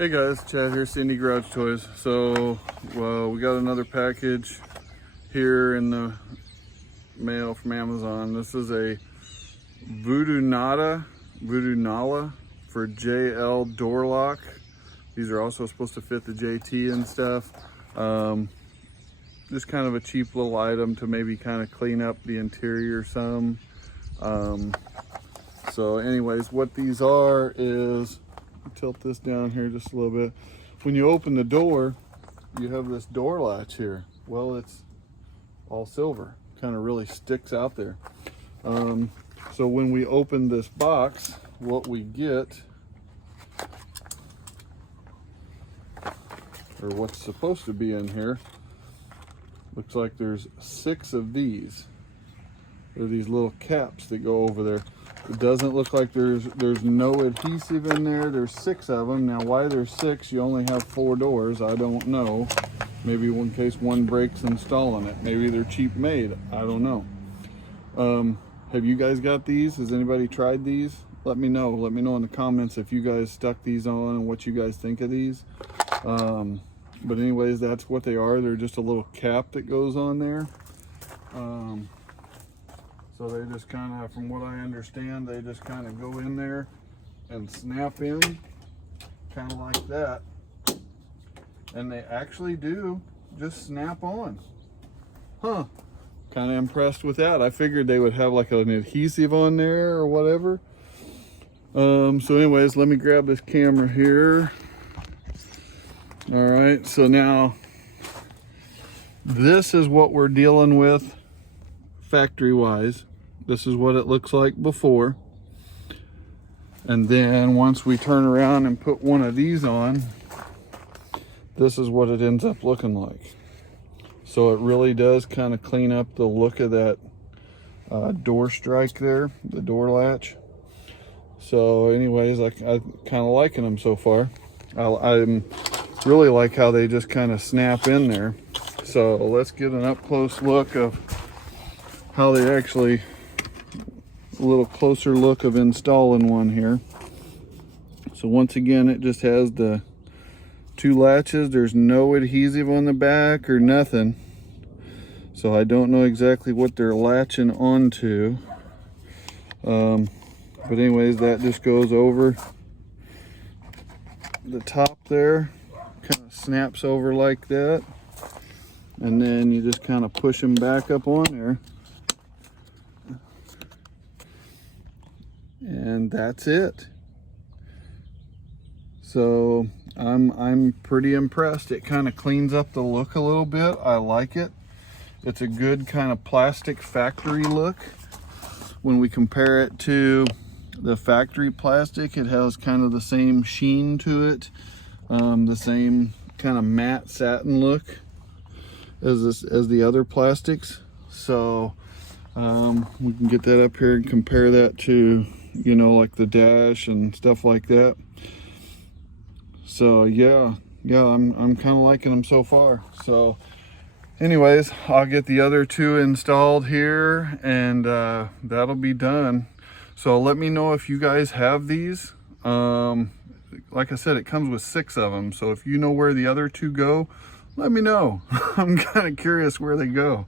Hey guys, Chad here, Cindy Garage Toys. So, we got another package here in the mail from Amazon. This is a Voodoo Nala for JL door lock. These are also supposed to fit the JT and stuff. Just kind of a cheap little item to maybe kind of clean up the interior some. So anyways, what these are is, tilt this down here just a little bit. When you open the door, you have this door latch here. Well, it's all silver, kind of really sticks out there. So when we open this box, what we get, or what's supposed to be in here, looks like there's 6 of these. They're these little caps that go over there. It doesn't look like there's no adhesive in there. There's 6 of them. Now, why there's 6, you only have 4 doors, I don't know. Maybe in case one breaks installing it. Maybe they're cheap made, I don't know. Have you guys got these? Has anybody tried these? Let me know. Let me know in the comments if you guys stuck these on and what you guys think of these. But anyways, that's what they are. They're just a little cap that goes on there. So they just kind of, from what I understand, they just kind of go in there and snap in, kind of like that. And they actually do just snap on. Huh. Kind of impressed with that. I figured they would have like an adhesive on there or whatever. So anyways, let me grab this camera here. All right, so now this is what we're dealing with factory-wise. This is what it looks like before. And then once we turn around and put one of these on, this is what it ends up looking like. So it really does kind of clean up the look of that door strike there, the door latch. So anyways, I'm kind of liking them so far. I'm really like how they just kind of snap in there. So let's get an up close look of how they actually, a little closer look of installing one here. So once again, it just has the 2 latches. There's no adhesive on the back or nothing. So I don't know exactly what they're latching onto. But anyways, that just goes over the top there. Kind of snaps over like that. And then you just kind of push them back up on there. And that's it. So I'm pretty impressed. It kind of cleans up the look a little bit. I like it. It's a good kind of plastic factory look. When we compare it to the factory plastic, it has kind of the same sheen to it, the same kind of matte satin look as the other plastics. So we can get that up here and compare that to, you know, like the dash and stuff like that. So yeah, I'm kind of liking them so far. So anyways, I'll get the other 2 installed here, and that'll be done. So let me know if you guys have these. Like I said, it comes with 6 of them. So if you know where the other 2 go, let me know. I'm kind of curious where they go.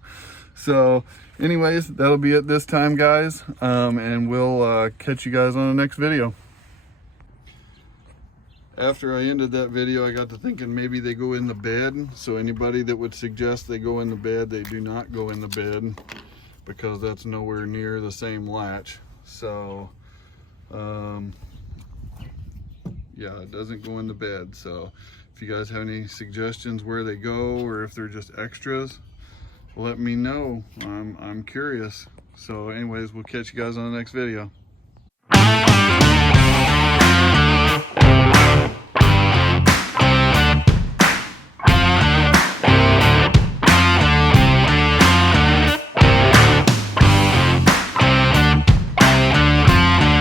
So anyways, that'll be it this time, guys. And we'll catch you guys on the next video. After I ended that video, I got to thinking maybe they go in the bed. So anybody that would suggest they go in the bed, they do not go in the bed, because that's nowhere near the same latch. So yeah, it doesn't go in the bed. So if you guys have any suggestions where they go, or if they're just extras, let me know. I'm curious. So anyways, we'll catch you guys on the next video.